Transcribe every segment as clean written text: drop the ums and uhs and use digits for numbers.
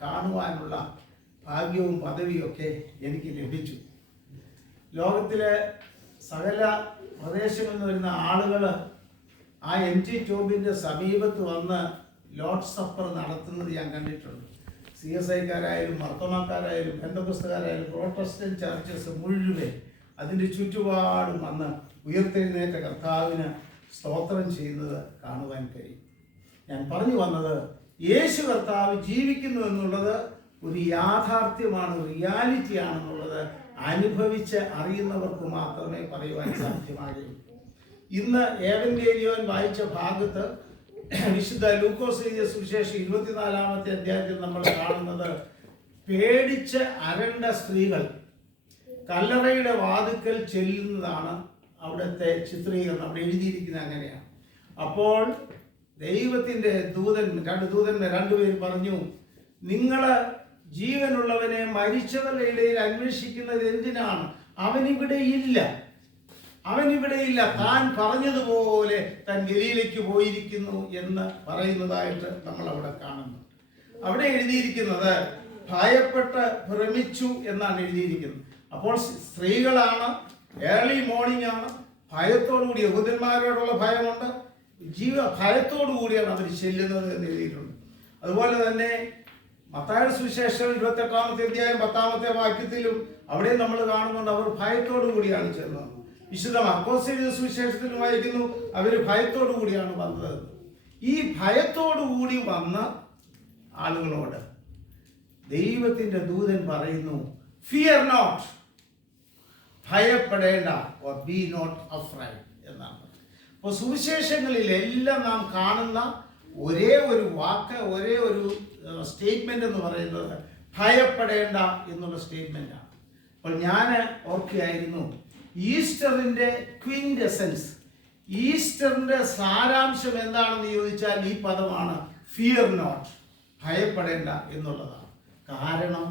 കാണുവാനുള്ള ഭാഗ്യവും പദവിയും ഒക്കെ എനിക്ക് ലഭിച്ചു. ലോകത്തിലെ സകല പ്രദേശങ്ങളിൽ നിന്ന് വരുന്ന ആളുകൾ ആ MG ടോബിൻ്റെ സമീപത്ത് വന്ന് ലോർഡ്സ് സപ്പർ നടത്തുന്നത് ഞാൻ കണ്ടിട്ടുണ്ട്. CSIക്കാരായാലും മർത്തോമാക്കാരായാലും ബന്ധപുസ്തകാരായാലും പ്രോട്ടസ്റ്റന്റ് ചർച്ചസ് മുഴുവൻ അതിൻ്റെ ചുറ്റുപാടും വന്ന് ഉയർത്തെഴുന്നേറ്റ കർത്താവിന് സ്തോത്രം ചെയ്യുന്നത് കാണുവാൻ കഴിയും. ഞാൻ പറഞ്ഞു വന്നത്, യേശു കർത്താവ് ജീവിക്കുന്നു എന്നുള്ളത് ഒരു യാഥാർത്ഥ്യമാണ്, റിയാലിറ്റി ആണെന്നുള്ളത് അനുഭവിച്ച് അറിയുന്നവർക്ക് മാത്രമേ പറയുവാൻ സാധ്യമാകുള്ളൂ. ഇന്ന് ഏവൻഗേലിയോൻ വായിച്ച ഭാഗത്ത് വിശുദ്ധ ലൂക്കോസ് എഴുതിയ സുവിശേഷം 24-ാമത്തെ അധ്യായത്തിൽ നമ്മൾ കാണുന്നത്, പേടിച്ച് അരണ്ട സ്ത്രീകൾ കല്ലറയുടെ വാതിക്കൽ ചെല്ലുന്നതാണ് അവിടുത്തെ ചിത്രീകരണം. അവിടെ എഴുതിയിരിക്കുന്നത് അങ്ങനെയാണ്. അപ്പോൾ ദൈവത്തിൻ്റെ രണ്ടുപേർ പറഞ്ഞു, നിങ്ങൾ ജീവനുള്ളവനെ മരിച്ചവരുടെ ഇടയിൽ അന്വേഷിക്കുന്നത് എന്തിനാണ്? അവനിവിടെ ഇല്ല, താൻ പറഞ്ഞതുപോലെ താൻ ഗലീലയ്ക്ക് പോയിരിക്കുന്നു എന്ന് പറയുന്നതായിട്ട് നമ്മൾ അവിടെ കാണുന്നു. അവിടെ എഴുതിയിരിക്കുന്നത് ഭയപ്പെട്ട് ഭ്രമിച്ചു എന്നാണ് എഴുതിയിരിക്കുന്നത്. അപ്പോൾ സ്ത്രീകളാണ്, ഏർലി മോർണിംഗ് ആണ്, ഭയത്തോടുകൂടി യഹൂദന്മാരോടുള്ള ഭയമുണ്ട്, ഭയത്തോടു കൂടിയാണ് അവർ ചെല്ലുന്നത് എന്ന് എഴുതിയിട്ടുണ്ട്. അതുപോലെ തന്നെ മത്തായിയുടെ സുവിശേഷം 28-ാമത്തെ അധ്യായം 10-ാമത്തെ വാക്യത്തിലും അവിടെ നമ്മൾ കാണുന്നുണ്ട്, അവർ ഭയത്തോടു കൂടിയാണ് ചെന്നത്. വിശുദ്ധ മർക്കോസ് സുവിശേഷത്തിൽ വായിക്കുന്നു, അവർ ഭയത്തോടു കൂടിയാണ് വന്നത്. ഈ ഭയത്തോടു കൂടി വന്ന ആളുകളോട് ദൈവത്തിൻ്റെ ദൂതൻ പറയുന്നു, ഫിയർ നോട്ട്, ഭയപ്പെടേണ്ട, or be not afraid എന്നാണ്. അപ്പോൾ സുവിശേഷങ്ങളിലെല്ലാം നാം കാണുന്ന ഒരേ ഒരു വാക്ക്, ഒരേ ഒരു സ്റ്റേറ്റ്മെന്റ് എന്ന് പറയുന്നത് ഭയപ്പെടേണ്ട എന്നുള്ള സ്റ്റേറ്റ്മെന്റാണ്. അപ്പോൾ ഞാൻ ഓർക്കുകയായിരുന്നു, ഈസ്റ്ററിൻ്റെ ക്വിൻറ്റെസൻസ്, ഈസ്റ്ററിൻ്റെ സാരാംശം എന്താണെന്ന് ചോദിച്ചാൽ ഈ പദമാണ് ഫിയർ നോട്ട്, ഭയപ്പെടേണ്ട എന്നുള്ളതാണ്. കാരണം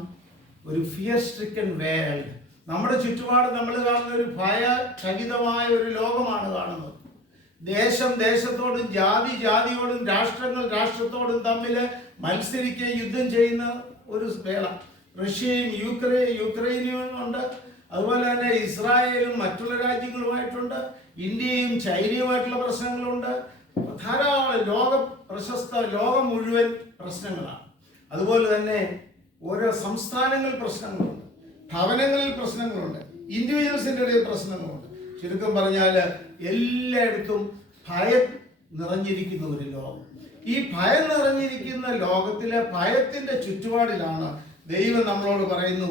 ഒരു ഫിയർ സ്ട്രിക്കൻ വേൾഡ്, നമ്മുടെ ചുറ്റുപാട് നമ്മൾ കാണുന്ന ഒരു ഭയചകിതമായ ഒരു ലോകമാണ് കാണുന്നത്. ദേശം ദേശത്തോടും ജാതിയോടും രാഷ്ട്രത്തോടും തമ്മിൽ മത്സരിക്കുകയും യുദ്ധം ചെയ്യുന്ന ഒരു വേള. റഷ്യയും യുക്രൈനും ഉണ്ട്, അതുപോലെ തന്നെ ഇസ്രായേലും മറ്റുള്ള രാജ്യങ്ങളുമായിട്ടുണ്ട്, ഇന്ത്യയും ചൈനയുമായിട്ടുള്ള പ്രശ്നങ്ങളുണ്ട്, ധാരാളം ലോകം മുഴുവൻ പ്രശ്നങ്ങളാണ്. അതുപോലെ തന്നെ ഓരോ സംസ്ഥാനങ്ങൾ പ്രശ്നങ്ങളുണ്ട്, ഭവനങ്ങളിൽ പ്രശ്നങ്ങളുണ്ട്, ഇൻഡിവിജ്വൽസിൻ്റെ ഇടയിൽ പ്രശ്നങ്ങളുണ്ട്. ചുരുക്കം പറഞ്ഞാൽ എല്ലായിടത്തും ഭയം നിറഞ്ഞിരിക്കുന്ന ഒരു ലോകം. ഈ ഭയം നിറഞ്ഞിരിക്കുന്ന ലോകത്തിലെ ഭയത്തിൻ്റെ ചുറ്റുപാടിലാണ് ദൈവം നമ്മളോട് പറയുന്നു,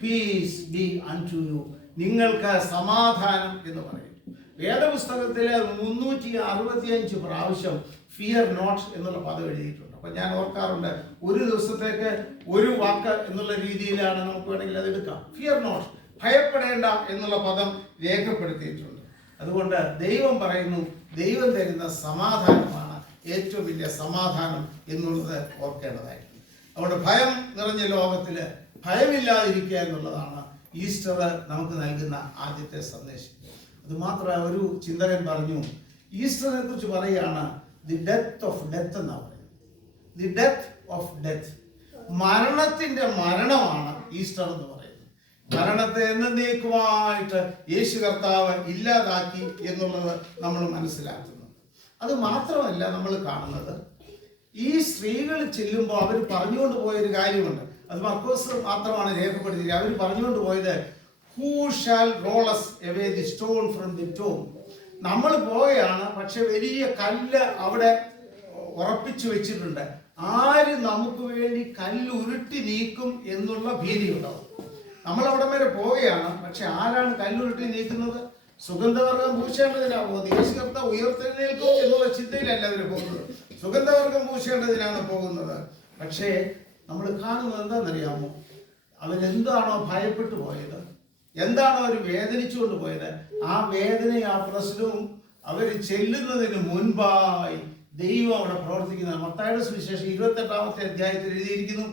പീസ് ബി അൺടു യു, നിങ്ങൾക്ക് സമാധാനം എന്ന് പറയും. വേദപുസ്തകത്തിലെ 365 പ്രാവശ്യം ഫിയർ നോട്ട് എന്നുള്ള പദം എഴുതിയിട്ടുണ്ട്. അപ്പം ഞാൻ ഓർക്കാറുണ്ട്, ഒരു ദിവസത്തേക്ക് ഒരു വാക്ക് എന്നുള്ള രീതിയിലാണ് നമുക്ക് വേണമെങ്കിൽ അത് എടുക്കാം. ഫിയർ നോട്ട്, ഭയപ്പെടേണ്ട എന്നുള്ള പദം രേഖപ്പെടുത്തിയിട്ടുണ്ട്. അതുകൊണ്ട് ദൈവം പറയുന്നു, ദൈവം തരുന്ന സമാധാനമാണ് ഏറ്റവും വലിയ സമാധാനം എന്നുള്ളത് ഓർക്കേണ്ടതായിട്ടുണ്ട്. അതുകൊണ്ട് ഭയം നിറഞ്ഞ ലോകത്തിൽ ഭയമില്ലാതിരിക്കുക എന്നുള്ളതാണ് ഈസ്റ്റർ നമുക്ക് നൽകുന്ന ആദ്യത്തെ സന്ദേശം. അതുമാത്രമല്ല, ഒരു ചിന്തകൻ പറഞ്ഞു, ഈസ്റ്ററിനെ കുറിച്ച് പറയുകയാണ്, ദി ഡെത്ത് ഓഫ് ഡെത്ത് എന്നാണ് പറയുന്നത്. ദി ഡെത്ത് ഓഫ് ഡെത്ത്, മരണത്തിൻ്റെ മരണമാണ് ഈസ്റ്റർ എന്ന് പറയുന്നത്. മരണത്തെ എന്നേക്കുമായിട്ട് യേശു കർത്താവ് ഇല്ലാതാക്കി എന്നുള്ളത് നമ്മൾ മനസ്സിലാക്കുന്നു. അത് മാത്രമല്ല, നമ്മൾ കാണുന്നത് ഈ സ്ത്രീകൾ ചെല്ലുമ്പോൾ അവർ പറഞ്ഞുകൊണ്ട് പോയൊരു കാര്യമുണ്ട്. അത് മർക്കോസ് മാത്രമാണ് രേഖപ്പെടുത്തിയത്. അവർ പറഞ്ഞുകൊണ്ട് പോയത്, who shall roll us away the stone from the tomb. നമ്മൾ പോവുകയാണ്, പക്ഷെ വലിയ കല്ല് അവിടെ ഉറപ്പിച്ചു വെച്ചിട്ടുണ്ട്. ആര് നമുക്ക് വേണ്ടി കല്ല് ഉരുട്ടി നീക്കും എന്നുള്ള ഭീതി ഉണ്ടാവും. നമ്മൾ അവിടെ വരെ പോവുകയാണ്, പക്ഷെ ആരാണ് കല്ലുരുട്ടി നീക്കുന്നത്? സുഗന്ധവർഗം പൂശേണ്ടതിനാണ് പോകുന്നത്. യേശു കർത്താവ് ഉയർത്തെഴുന്നേൽക്കും എന്നുള്ള ചിന്തയിലല്ല അവർ പോകുന്നത്, സുഗന്ധവർഗം പൂശേണ്ടതിനാണ് പോകുന്നത്. പക്ഷേ നമ്മൾ കാണുന്നത് എന്താണെന്നറിയാമോ? അവരെന്താണോ ഭയപ്പെട്ടു പോയത്, എന്താണോ അവർ വേദനിച്ചുകൊണ്ട് പോയത്, ആ വേദനയും ആ പ്രശ്നവും അവർ ചെല്ലുന്നതിന് മുൻപായി ദൈവം അവിടെ പ്രവർത്തിക്കുന്നത്. മത്തായിയുടെ സുവിശേഷം 28-ാമത്തെ അധ്യായത്തിൽ എഴുതിയിരിക്കുന്നു,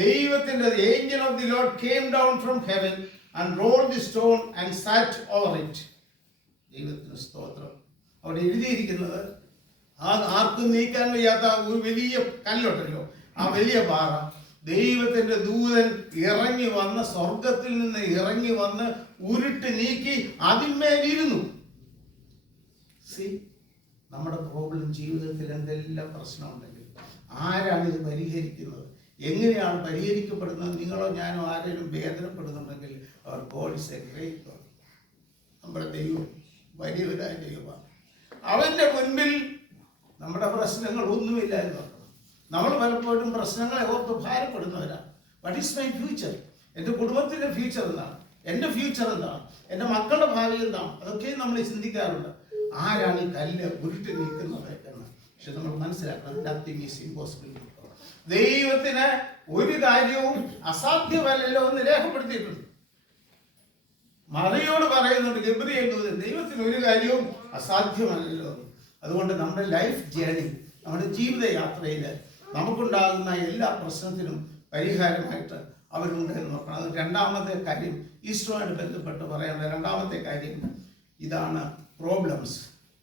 ദൈവത്തിന്റെ Angel of the Lord came down from heaven and rolled the stone and sat over it. ദൈവത്തിന് സ്തോത്രം. അവിടെ എഴുതിയിരിക്കുന്നത്, ആർക്കും നീക്കാൻ വയ്യാത്ത ഒരു വലിയ കല്ലുണ്ടല്ലോ, ആ വലിയ പാറ, ദൈവത്തിന്റെ ദൂതൻ ഇറങ്ങി വന്ന്, സ്വർഗത്തിൽ നിന്ന് ഇറങ്ങി വന്ന് ഉരുട്ട് നീക്കി അതിന്മേലിരുന്നു. നമ്മുടെ പ്രോബ്ലം, ജീവിതത്തിൽ എന്തെല്ലാം പ്രശ്നമുണ്ടെങ്കിൽ ആരാണ് ഇത് പരിഹരിക്കുന്നത്, എങ്ങനെയാണ് പരിഹരിക്കപ്പെടുന്നത്? നിങ്ങളോ ഞാനോ ആരെങ്കിലും വേദനപ്പെടുന്നുണ്ടെങ്കിൽ അവർ God is a great God. നമ്മുടെ ദൈവം വലിയവരായ ദൈവമാണ്. അവന്റെ മുൻപിൽ നമ്മുടെ പ്രശ്നങ്ങൾ ഒന്നുമില്ല എന്ന് നോക്കണം. നമ്മൾ പലപ്പോഴും പ്രശ്നങ്ങളെ ഓർത്ത് ഭാരപ്പെടുന്നവരാണ്. What is my future? എൻ്റെ കുടുംബത്തിൻ്റെ ഫ്യൂച്ചർ എന്താണ്? എൻ്റെ ഫ്യൂച്ചർ എന്താണ്? എൻ്റെ മക്കളുടെ ഭാവി എന്താണ്? അതൊക്കെ നമ്മൾ ചിന്തിക്കാറുണ്ട്. ആരാണ് ഈ കല്ല് ഉരുട്ടി നിൽക്കുന്നത് എന്ന്. പക്ഷെ നമ്മൾ മനസ്സിലാക്കണം, നത്തിങ് ഈസ് ഇമ്പോസിബിൾ. ദൈവത്തിന് ഒരു കാര്യവും അസാധ്യമല്ലല്ലോ എന്ന് രേഖപ്പെടുത്തിയിട്ടുണ്ട്. മറിയോട് പറയുന്നുണ്ട് ഗബ്രിയേൽ ദൂതൻ, ദൈവത്തിന് ഒരു കാര്യവും അസാധ്യമല്ലല്ലോ. അതുകൊണ്ട് നമ്മുടെ ലൈഫ് ജേണി, നമ്മുടെ ജീവിതയാത്രയിൽ നമുക്കുണ്ടാകുന്ന എല്ലാ പ്രശ്നത്തിനും പരിഹാരമായിട്ട് അവരുണ്ട് എന്ന് നോക്കണം. അത് രണ്ടാമത്തെ കാര്യം, ഈസ്റ്ററുമായിട്ട് ബന്ധപ്പെട്ട് പറയേണ്ട രണ്ടാമത്തെ കാര്യം ഇതാണ്. Problems,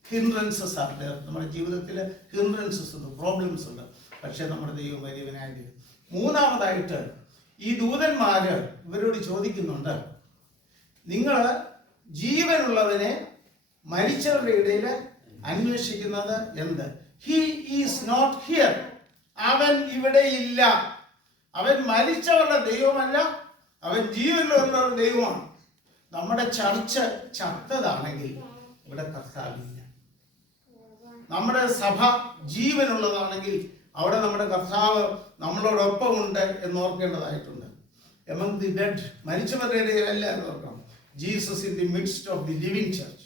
hindrances are there. നമ്മുടെ ജീവിതത്തിൽ ഹിൻഡ്രൻസസ് ഉണ്ട്, പ്രോബ്ലംസ് ഉണ്ട്. പക്ഷെ നമ്മുടെ ദൈവം വലിയവനായ ദൈവം. മൂന്നാമതായിട്ട് ഈ ദൂതന്മാര് ഇവരോട് ചോദിക്കുന്നുണ്ട്, നിങ്ങൾ ജീവനുള്ളവനെ മരിച്ചവരുടെ ഇടയിൽ അന്വേഷിക്കുന്നത് എന്ത്? He is not here. അവൻ ഇവിടെ ഇല്ല. അവൻ മരിച്ചവരുടെ ദൈവമല്ല, അവൻ ജീവനുള്ളവരുടെ ദൈവമാണ്. നമ്മുടെ ചർച്ച് ചത്തതാണെങ്കിൽ ഇവിടെ കർത്താവില്ല. നമ്മുടെ സഭ ജീവനുള്ളതാണെങ്കിൽ അവിടെ നമ്മുടെ കർത്താവ് നമ്മളോടൊപ്പമുണ്ട് എന്ന് ഓർക്കേണ്ടതായിട്ടുണ്ട്. Among the dead, മരിച്ചവരുടെ ഇടയിലല്ല എന്ന് ഓർക്കണം. Jesus in the midst of the living church.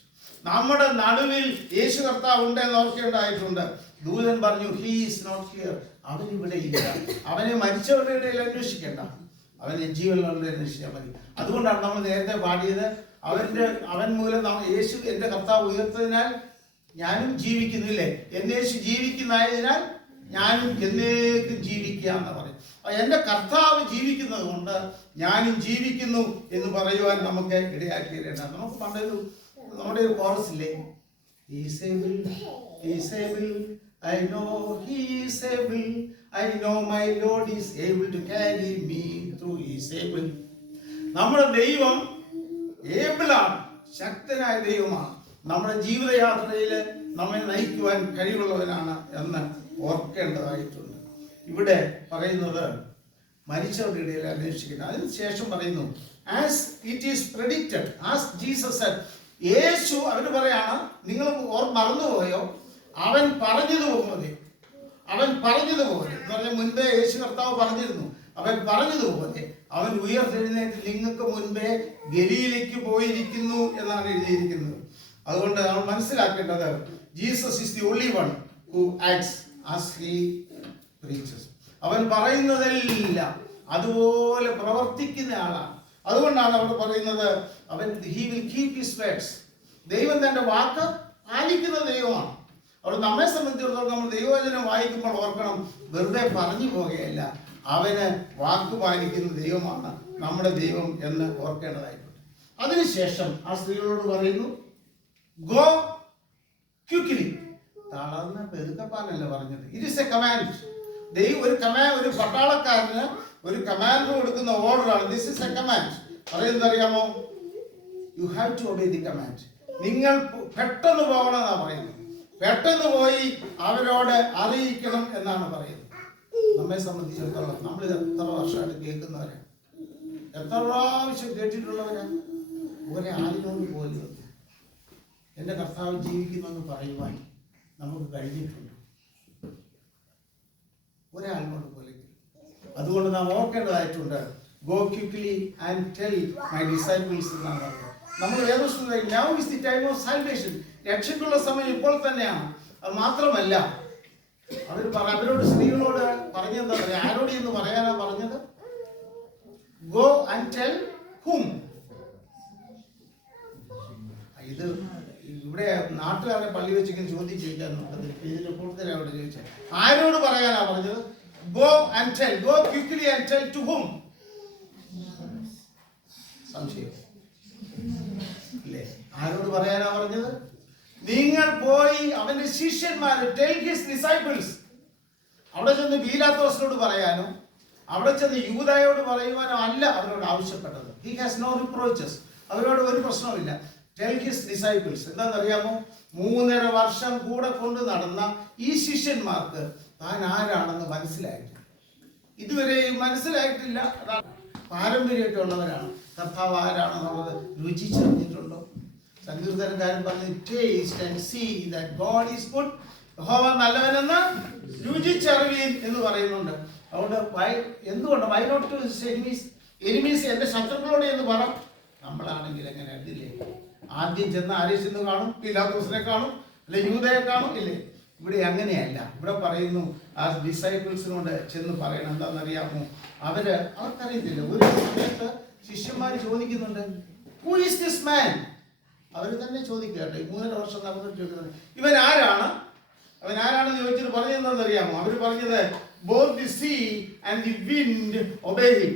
നമ്മുടെ നടുവിൽ യേശു കർത്താവ് ഉണ്ട് എന്ന് ഓർക്കേണ്ടതായിട്ടുണ്ട്. ദൂതൻ പറഞ്ഞു, ഹി ഈസ് നോട്ട് ഹിയർ. അവൻ ഇവിടെ ഇല്ല. അവനെ മരിച്ചവരുടെ ഇടയിൽ അന്വേഷിക്കേണ്ട, അവനെ ജീവനുള്ളവരുടെ അന്വേഷിച്ചാൽ മതി. അതുകൊണ്ടാണ് നമ്മൾ നേരത്തെ പാടിയത്, അവൻ മൂലം യേശു എൻ്റെ കർത്താവ് ഉയർത്തതിനാൽ ഞാനും ജീവിക്കുന്നില്ലേ, എന്നെ യേശു ജീവിക്കുന്നതായതിനാൽ ഞാനും എന്നേക്കും ജീവിക്കുക എന്ന് പറയും. എൻ്റെ കർത്താവ് ജീവിക്കുന്നത് കൊണ്ട് ഞാനും ജീവിക്കുന്നു എന്ന് പറയുവാൻ നമുക്ക് ഇടയാക്കിയിട്ടുണ്ട്. നമുക്ക് പണ്ടൊരു നമ്മുടെ ഒരു കോറസ് ഇല്ലേ, I know he is able, I know my Lord is able to carry me through, he is able. നമ്മുടെ ദൈവം ഏബിളാണ്, ശക്തനായ ദൈവമാണ്. നമ്മുടെ ജീവിതയാത്രയിൽ നമ്മെ നയിക്കുവാൻ കഴിവുള്ളവനാണ് എന്ന് ഓർക്കേണ്ടതായിട്ടുണ്ട്. ഇവിടെ പറയുന്നത് മരിച്ചവരുടെ ഇടയിൽ അന്വേഷിക്കുന്നത്. അതിനുശേഷം പറയുന്നു, as it is predicted, as Jesus said. യേശു അവന് പറയാണ്, നിങ്ങൾ മറന്നുപോയോ? അവൻ പറഞ്ഞതുപോലെ എന്ന് പറഞ്ഞാൽ മുൻപേ യേശു കർത്താവ് പറഞ്ഞിരുന്നു. അവൻ പറഞ്ഞതുപോലെ അവൻ ഉയർത്തെഴുന്നേറ്റ് നിങ്ങൾക്ക് മുൻപേ ഗലീലയ്ക്ക് പോയിരിക്കുന്നു എന്നാണ് എഴുതിയിരിക്കുന്നത്. അതുകൊണ്ട് നമ്മൾ മനസ്സിലാക്കേണ്ടത്, Jesus is the only one who acts as he preaches. അവൻ പറയുന്നതെല്ലാം അതുപോലെ പ്രവർത്തിക്കുന്ന ആളാണ്. അതുകൊണ്ടാണ് അവിടെ പറയുന്നത്, അവൻ he will keep his words. ദൈവം തന്റെ വാക്ക് പാലിക്കുന്ന ദൈവമാണ്. അവിടെ നമ്മെ സംബന്ധിച്ചിടത്തോളം നമ്മൾ ദൈവവചനം വായിക്കുമ്പോൾ ഓർക്കണം, വെറുതെ പറഞ്ഞു പോകുകയല്ല, അവന് വാക്ക് പാലിക്കുന്ന ദൈവമാണ് നമ്മുടെ ദൈവം എന്ന് ഓർക്കേണ്ടതായിട്ടുണ്ട്. അതിനുശേഷം ആ സ്ത്രീകളോട് പറയുന്നു, ഗോ ക്വിക്ക്ലി. തളർന്ന പെരുക്കപ്പാനല്ല പറഞ്ഞത്, ഇറ്റ് ഈസ് എ കമാൻഡ്. ദൈവം ഒരു പട്ടാളക്കാരന് ഒരു കമാൻഡർ കൊടുക്കുന്ന ഓർഡറാണ്. This is a command. പറയുന്നത് അറിയാമോ? You have to obey the command. നിങ്ങൾ പെട്ടെന്ന് പോകണമെന്നാണ് പറയുന്നത്. പെട്ടെന്ന് പോയി അവരോട് അറിയിക്കണം എന്നാണ് പറയുന്നത്. നമ്മെ സംബന്ധിച്ചിടത്തോളം നമ്മൾ ഇത് എത്ര വർഷമായിട്ട് കേൾക്കുന്നവരാണ്, എത്ര പ്രാവശ്യം കേട്ടിട്ടുള്ളവരാണ്. ഒരാളിനോട് പോലും എൻ്റെ കർത്താവ് ജീവിക്കുമെന്ന് പറയുവാൻ നമുക്ക് കഴിഞ്ഞിട്ടുണ്ട്, ഒരാളിനോട് പോലും. അതുകൊണ്ട് നാം ഓർക്കേണ്ടതായിട്ടുണ്ട്, go quickly and tell my disciples എന്നാണ് പറയുന്നത്. നമ്മൾ വേദപുസ്തകത്തിൽ now is the time of salvation, രക്ഷയ്ക്കുള്ള സമയം ഇപ്പോൾ തന്നെയാണ്. അത് മാത്രമല്ല അവരോട് സ്ത്രീകളോട് പറഞ്ഞെന്താ പറയാ, ആരോട് എന്ന് പറയാനാ പറഞ്ഞത്? ഗോ ആൻഡ് ടെൽ ഹും. ഇത് ഇവിടെ നാട്ടുകാരെ പള്ളി വെച്ചിങ്ങനെ ചോദ്യം ചോദിക്കാറുണ്ട്. ഇതിന്റെ കൂടുതൽ അവിടെ ചോദിച്ചാൽ ആരോട് പറയാനാ പറഞ്ഞത്? Go and tell, go quickly and tell to whom. സംശയം ഇല്ലേ? ആരോട് പറയാനാ പറഞ്ഞത്? നിങ്ങൾ പോയി അവന്റെ ശിഷ്യന്മാര്, ടെൽ ഹിസ് ഡിസൈപ്പിൾസ്. അവിടെ ചെന്ന് പീലാത്തോസിനോട് പറയാനോ അവിടെ ചെന്ന് യൂദായോട് പറയുവാനോ അല്ല അവരോട് ആവശ്യപ്പെട്ടത്. He has no reproaches. അവരോട് ഒരു പ്രശ്നവുമില്ല. Tell his disciples. എന്താണെന്നറിയാമോ? 3.5 വർഷം കൂടെ കൊണ്ട് നടന്ന ഈ ശിഷ്യന്മാർക്ക് താൻ ആരാണെന്ന് മനസ്സിലായിട്ടില്ല. ഇതുവരെ മനസ്സിലായിട്ടില്ല. അതാണ് പാരമ്പര്യമായിട്ടുള്ളവരാണ്. കർത്താവ് ആരാണെന്നുള്ളത് രുചിച്ചറിഞ്ഞിട്ടുണ്ടോ? സങ്കീർത്തനക്കാരൻ പറഞ്ഞു, taste and see that God is good. യഹോവ നല്ലവനെന്ന് രുചിച്ചറിവീൻ എന്ന് പറയുന്നുണ്ട്. അതുകൊണ്ട് എന്തുകൊണ്ട് വൈ നോട്ട് ടു എനിമീസ്, എൻ്റെ ശത്രുക്കളോട് എന്ന് പറ. നമ്മളാണെങ്കിൽ എങ്ങനെ ഇല്ലേ? ആദ്യം ചെന്ന് ആരെ ചെന്ന് കാണും? പീലാത്തോസിനെ കാണും, അല്ലെ യൂദയെ കാണും, ഇല്ലേ? ഇവിടെ അങ്ങനെയല്ല. ഇവിടെ പറയുന്നു ആ ഡിസൈപ്പിൾസിനോട് ചെന്ന് പറയണം. എന്താണെന്നറിയാമോ? അവർക്കറിയത്തില്ല. ഒരു സമയത്ത് ശിഷ്യന്മാർ ചോദിക്കുന്നുണ്ട്, ഹൂ ഈസ് ദിസ് മാൻ? അവർ തന്നെ ചോദിക്കട്ടെ. 3.5 വർഷം നമ്മൾ ചോദിക്കുന്നത് ഇവൻ ആരാണ്? അവൻ ആരാണെന്ന് ചോദിച്ചിട്ട് പറഞ്ഞതെന്നറിയാമോ? അവർ പറഞ്ഞത് both the sea and the wind obey him.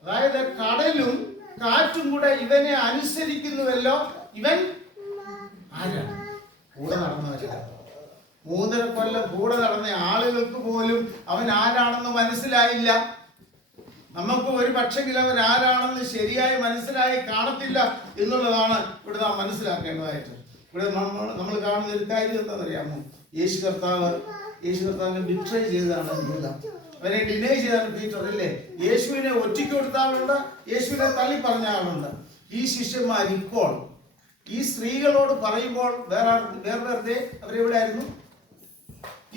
അതായത് കടലും കാറ്റും കൂടെ ഇവനെ അനുസരിക്കുന്നുവല്ലോ. ഇവൻ ആരാണ്? കൂടെ നടന്നവരാണ്. 3.5 കൊല്ലം കൂടെ നടന്ന ആളുകൾക്ക് പോലും അവൻ ആരാണെന്ന് മനസ്സിലായില്ല. നമുക്ക് ഒരു പക്ഷെങ്കിൽ അവൻ ആരാണെന്ന് ശരിയായി മനസ്സിലായി കാണത്തില്ല എന്നുള്ളതാണ് ഇവിടെ നാം മനസ്സിലാക്കേണ്ടതായിട്ട്. ഇവിടെ നമ്മൾ കാണുന്ന ഒരു കാര്യം എന്താണെന്നറിയാമോ? യേശു കർത്താവിനെ ബിട്രേ ചെയ്തതാണ് യൂദ. അവനെ ഡിനൈ ചെയ്താണ് പീറ്റർ, അല്ലേ? യേശുവിനെ ഒറ്റയ്ക്ക് കൊടുത്ത ആളുണ്ട്, യേശുവിനെ തള്ളി പറഞ്ഞ ആളുണ്ട്. ഈ ശിഷ്യന്മാർ ഇപ്പോൾ ഈ സ്ത്രീകളോട് പറയുമ്പോൾ അവരെവിടെ ആയിരുന്നു?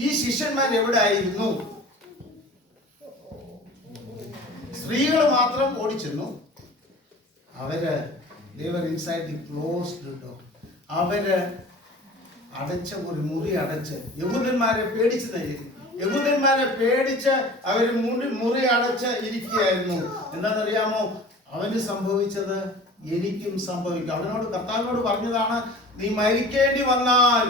ഈ ശിഷ്യന്മാർ എവിടെ ആയിരുന്നു? സ്ത്രീകൾ മാത്രം ഓടിച്ചെന്നു. അവര് ഇൻസൈഡ് ദി ക്ലോസ്ഡ് ഡോർ. അവര് അടച്ച ഒരു മുറി അടച്ച് യഹൂദന്മാരെ പേടിച്ച് അവർ മുറി അടച്ച് ഇരിക്കുകയായിരുന്നു. എന്താണെന്നറിയാമോ? അവന് സംഭവിച്ചത് എനിക്കും സംഭവിക്കും. കർത്താവിനോട് പറഞ്ഞതാണ്, നീ മരിക്കേണ്ടി വന്നാൽ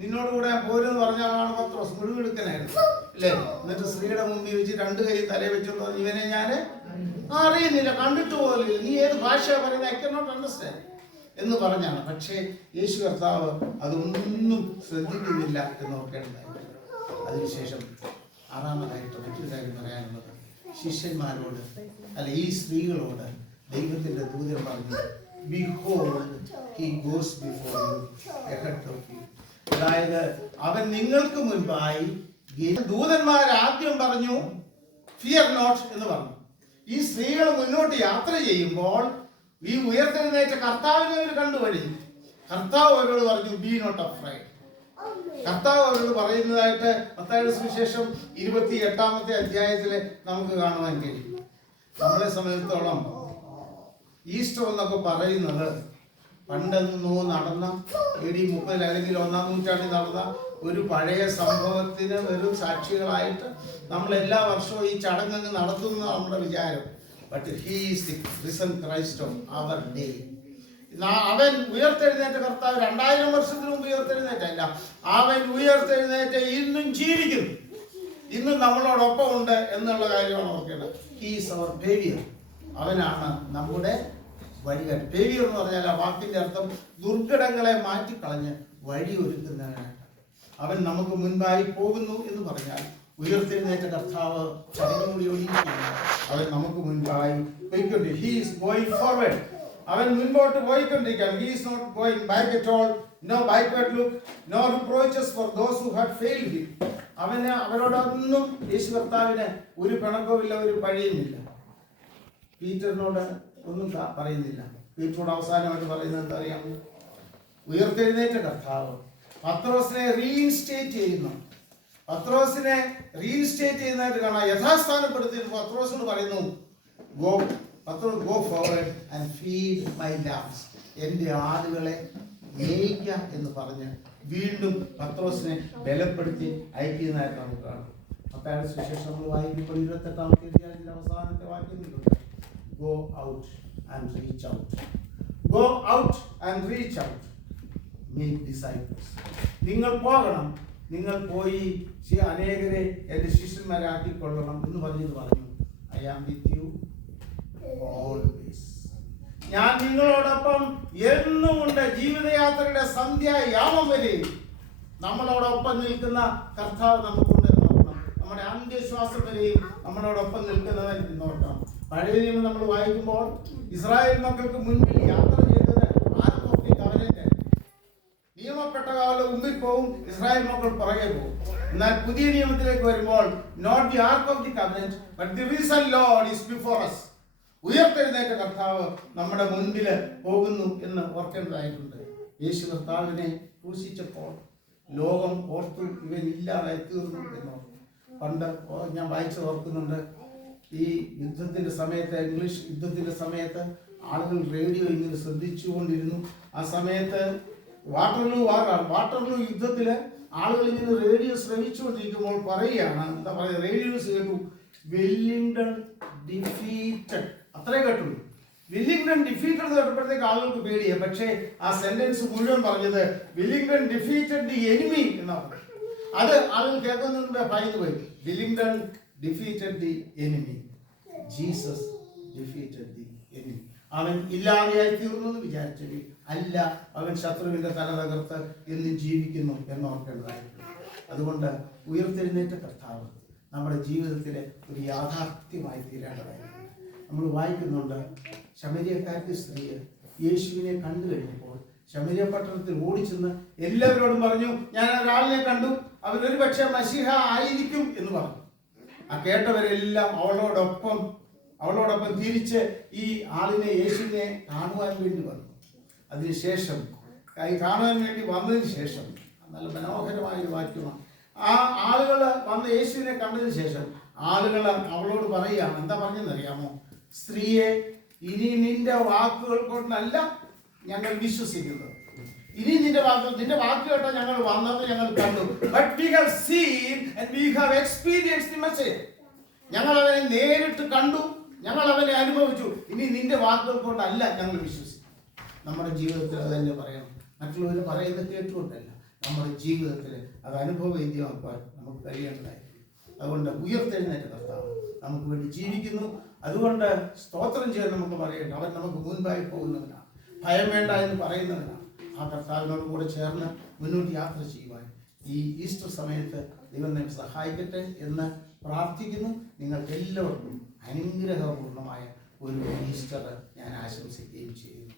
നിന്നോടുകൂടെ പോരെന്ന് പറഞ്ഞ ആളാണ് പത്രോസ്. മുഴുവെടുക്കനായിരുന്നു, അല്ലേ? എന്നിട്ട് സ്ത്രീയുടെ മുമ്പിൽ വെച്ച് 2 കൈ തലയിൽ വെച്ചുകൊണ്ട് ഇവനെ ഞാൻ അറിയുന്നില്ല, കണ്ടിട്ട് പോലില്ല, നീ ഏത് ഭാഷ പറയുന്നത്, ഐ കാൻ നോട്ട് അണ്ടർസ്റ്റാൻഡ് എന്ന് പറഞ്ഞാണ്. പക്ഷേ യേശു കർത്താവ് അതൊന്നും ശ്രദ്ധിക്കുന്നില്ല എന്ന് ഓർക്കേണ്ടതായി. അതിനുശേഷം 6ാമതായിട്ട് മറ്റൊരു കാര്യം പറയാനുള്ളത്, ശിഷ്യന്മാരോട് അല്ല ഈ സ്ത്രീകളോട് ദൈവത്തിന്റെ ദൂതൻ പറഞ്ഞു, behold he goes before you ahead of you. അതായത് അവൻ നിങ്ങൾക്ക് മുൻപായി. ദൂതന്മാർ ആദ്യം പറഞ്ഞു ഫിയർ നോട്ട് എന്ന് പറഞ്ഞു. ഈ സ്ത്രീകൾ മുന്നോട്ട് യാത്ര ചെയ്യുമ്പോൾ ഈ ഉയർത്തെഴുന്നേറ്റ കർത്താവിനെ അവർ കണ്ടുവഴി. കർത്താവ് അവരോട് പറഞ്ഞു, ബി നോട്ട് അഫ്രൈഡ്. കർത്താവ് അവരോട് പറയുന്നതായിട്ട് മത്തായിയുടെ സുവിശേഷം 28-ാമത്തെ അധ്യായത്തിൽ നമുക്ക് കാണുവാൻ കഴിയും. നമ്മളെ സംബന്ധിച്ചിടത്തോളം ഈസ്റ്റർ എന്നൊക്കെ പറയുന്നത് പണ്ടെന്നോ നടന്ന AD 30 അല്ലെങ്കിൽ 1-ാം നൂറ്റാണ്ടിൽ നടന്ന ഒരു പഴയ സംഭവത്തിന് വെറും സാക്ഷികളായിട്ട് നമ്മൾ എല്ലാ വർഷവും ഈ ചടങ്ങ് നടത്തുന്ന നമ്മുടെ വിചാരം. But he is the risen Christ of our day. അവൻ ഉയർത്തെഴുന്നേറ്റ കർത്താവ് 2000 വർഷത്തിന് മുമ്പ് ഉയർത്തെഴുന്നേറ്റല്ല, അവൻ ഉയർത്തെഴുന്നേറ്റ ഇന്നും ജീവിക്കുന്നു, ഇന്നും നമ്മളോടൊപ്പം ഉണ്ട് എന്നുള്ള കാര്യമാണ് ഓർക്കേണ്ടത്. He is our Savior. അവനാണ് നമ്മുടെ വഴികാട്ടി. പേവിയർ എന്ന് പറഞ്ഞാൽ ആ വാക്കിന്റെ അർത്ഥം ദുർഘടങ്ങളെ മാറ്റിക്കളഞ്ഞ് വഴി ഒരുക്കുന്നവനാണ്. അവൻ നമുക്ക് മുൻപായി പോകുന്നു എന്ന് പറഞ്ഞാൽ ഉയർത്തെഴുന്നേറ്റ കർത്താവ് അവൻ നമുക്ക് മുൻപായി പോയിക്കൊണ്ടിരിക്കും. He is going forward. അവൻ മുൻപോട്ട് പോയിക്കൊണ്ടിരിക്കുകയാണ്. He is not going back at all. No backward look, no reproaches for those who had failed him. അവരോടൊന്നും യേശു കർത്താവിന് ഒരു പിണക്കവുമില്ല, ഒരു പഴിയുമില്ല. പീറ്ററിനോട് ഒന്നും പറയുന്നില്ല. പീറ്ററോട് അവസാനമായിട്ട് പറയുന്നത് എന്താ അറിയാമോ? ഉയർത്തെഴുന്നേറ്റ കർത്താവ് പത്രോസിനെ റീഇൻസ്റ്റേറ്റ് ചെയ്യുന്നു. പത്രോസിനെ റീഇൻസ്റ്റേറ്റ് ചെയ്യുന്നതായിട്ട് കാണാം. യഥാസ്ഥാനപ്പെടുത്തി പത്രോസിനോട് പറയുന്നു, go forward and feed my lamps. എൻ്റെ ആടുകളെ മേയ്ക്ക എന്ന് പറഞ്ഞ് വീണ്ടും പത്രോസിനെ ബലപ്പെടുത്തി അയക്കുന്നതായിട്ട് നമുക്ക് കാണാം. മത്തായിയുടെ സുവിശേഷം നമ്മൾ വായിക്കുമ്പോൾ 28-ാമത്തെ അധ്യായത്തിന്റെ അവസാനത്തെ വാക്യങ്ങളുണ്ട്. Go out and reach out. Go out and reach out. Make disciples. നിങ്ങൾ പോകണം, നിങ്ങൾ പോയി അനേകരെ എൻ്റെ ശിഷ്യന്മാരാക്കിക്കൊള്ളണം എന്ന് പറഞ്ഞു. I am with you always. ഞാൻ നിങ്ങളോടൊപ്പം എന്നും ഉണ്ട്. ജീവിതയാത്രയുടെ സന്ധ്യായാമം വരെ നമ്മളോടൊപ്പം നിൽക്കുന്ന കർത്താവ് നമുക്കുണ്ട്. നമ്മുടെ അന്ത്യശ്വാസം വരെയും നമ്മളോടൊപ്പം നിൽക്കുന്നവൻ എന്ന് ഓർക്കണം. പഴയ നിയമം നമ്മൾ വായിക്കുമ്പോൾ ഇസ്രായേൽ മക്കൾക്ക് മുൻപിൽ യാത്ര ചെയ്തത് ആർക്ക് ഓഫ് ദി കവനന്റ്, നിയമപ്പെട്ട കാലം മുമ്പിൽ പോവും, ഇസ്രായേൽ മക്കൾ പുറകെ പോകും. എന്നാൽ പുതിയ നിയമത്തിലേക്ക് വരുമ്പോൾ not the ark of the covenant but the risen Lord is before us. ഉയർത്തെഴുന്നേറ്റ കർത്താവ് നമ്മുടെ മുൻപിൽ പോകുന്നു എന്ന് ഓർക്കേണ്ടതായിട്ടുണ്ട്. യേശു കർത്താവിനെ ക്രൂശിച്ചപ്പോൾ ലോകം ഓർത്തു ഇവൻ ഇല്ലാതായി തീർന്നു എന്ന്. പണ്ട് ഞാൻ വായിച്ച് ഓർക്കുന്നുണ്ട്, ഈ യുദ്ധത്തിന്റെ സമയത്ത്, ഇംഗ്ലീഷ് യുദ്ധത്തിന്റെ സമയത്ത് ആളുകൾ റേഡിയോ ഇങ്ങനെ ശ്രദ്ധിച്ചുകൊണ്ടിരുന്നു. ആ സമയത്ത് വാട്ടർലൂ യുദ്ധത്തില് ആളുകൾ ഇങ്ങനെ റേഡിയോ ശ്രമിച്ചുകൊണ്ടിരിക്കുമ്പോൾ പറയുകയാണ്, എന്താ പറയുക, റേഡിയോസ് കേട്ടു, വെല്ലിംഗ്ടൺ ഡിഫീറ്റഡ്, അത്രേ കേട്ടുള്ളൂ. വെല്ലിംഗ്ടൺ ഡിഫീറ്റഡ് കേട്ടപ്പോഴത്തേക്ക് ആളുകൾക്ക് പേടിയാ. പക്ഷേ ആ സെന്റൻസ് മുഴുവൻ പറഞ്ഞത് വെല്ലിംഗ്ടൺ ഡിഫീറ്റഡ് ദി എനിമി എന്നാണ്. അത് ആളുകൾ കേൾക്കുന്നതിന് മുമ്പേ ഭയന്നു പോയി. Wellington defeated the enemy, Jesus defeated the enemy. അവൻ ഇല്ലാതെയായി തീർന്നു എന്ന് വിചാരിച്ചെങ്കിൽ അല്ല, അവൻ ശത്രുവിന്റെ തല തകർത്ത് എന്നും ജീവിക്കുന്നു എന്നോർക്കേണ്ടതായിരുന്നു. അതുകൊണ്ട് ഉയർത്തെഴുന്നേറ്റ കർത്താവ് നമ്മുടെ ജീവിതത്തിലെ ഒരു യാഥാർത്ഥ്യമായി തീരേണ്ടതായിരുന്നു. നമ്മൾ വായിക്കുന്നുണ്ട്, ശമരിയക്കാരത്തി സ്ത്രീ യേശുവിനെ കണ്ടു കഴിഞ്ഞപ്പോൾ ശമരിയ പട്ടണത്തിൽ ഓടിച്ചെന്ന് എല്ലാവരോടും പറഞ്ഞു, ഞാൻ ഒരാളിനെ കണ്ടു, അവരൊരു പക്ഷേ മശീഹ ആയിരിക്കും എന്ന് പറഞ്ഞു. ആ കേട്ടവരെല്ലാം അവളോടൊപ്പം തിരിച്ച് ഈ ആളിനെ, യേശുവിനെ കാണുവാൻ വേണ്ടി വന്നു. അതിനുശേഷം കാണുവാൻ വേണ്ടി വന്നതിന് ശേഷം, നല്ല മനോഹരമായ ഒരു വാക്യമാണ്, ആ ആളുകൾ വന്ന് യേശുവിനെ കണ്ടതിന് ശേഷം ആളുകൾ അവളോട് പറയുകയാണ്, എന്താ പറഞ്ഞെന്നറിയാമോ? സ്ത്രീയെ, ഇനി നിന്റെ വാക്കുകൾ കൊണ്ടല്ല ഞങ്ങൾ വിശ്വസിക്കുന്നത്, ഇനി നിന്റെ വാക്ക് കേട്ടോ ഞങ്ങൾ വന്നത്, ഞങ്ങൾ കണ്ടു. But we have seen and we have experienced the message. ഞങ്ങൾ അവനെ നേരിട്ട് കണ്ടു, ഞങ്ങൾ അവനെ അനുഭവിച്ചു. ഇനി നിന്റെ വാക്കുകൾ കൊണ്ടല്ല ഞങ്ങൾ വിശ്വസിക്കും. നമ്മുടെ ജീവിതത്തിൽ അത് തന്നെ പറയണം. മറ്റുള്ളവർ പറയുന്നത് കേട്ടുകൊണ്ടല്ല, നമ്മുടെ ജീവിതത്തിൽ അത് അനുഭവവേദ്യമാക്കാൻ നമുക്ക് കഴിയേണ്ടതായിരിക്കും. അതുകൊണ്ട് ഉയർത്തെഴുന്നേറ്റ കർത്താവ് നമുക്ക് വേണ്ടി ജീവിക്കുന്നു. അതുകൊണ്ട് സ്തോത്രം ചെയ്യാൻ നമുക്ക് പറയണം. അവൻ നമുക്ക് മുൻപായി പോകുന്നവനാണ്, ഭയം വേണ്ട എന്ന് പറയുന്നവനാണ്. ആ കർത്താവിനോട് കൂടെ ചേർന്ന് മുന്നോട്ട് യാത്ര ചെയ്യുവാൻ ഈ ഈസ്റ്റർ സമയത്ത് ദൈവം നമ്മെ സഹായിക്കട്ടെ എന്ന് പ്രാർത്ഥിക്കുന്നു. നിങ്ങൾക്ക് എല്ലാവർക്കും അനുഗ്രഹപൂർണമായ ഒരു ഈസ്റ്റർ ഞാൻ ആശംസിക്കുകയും ചെയ്യുന്നു.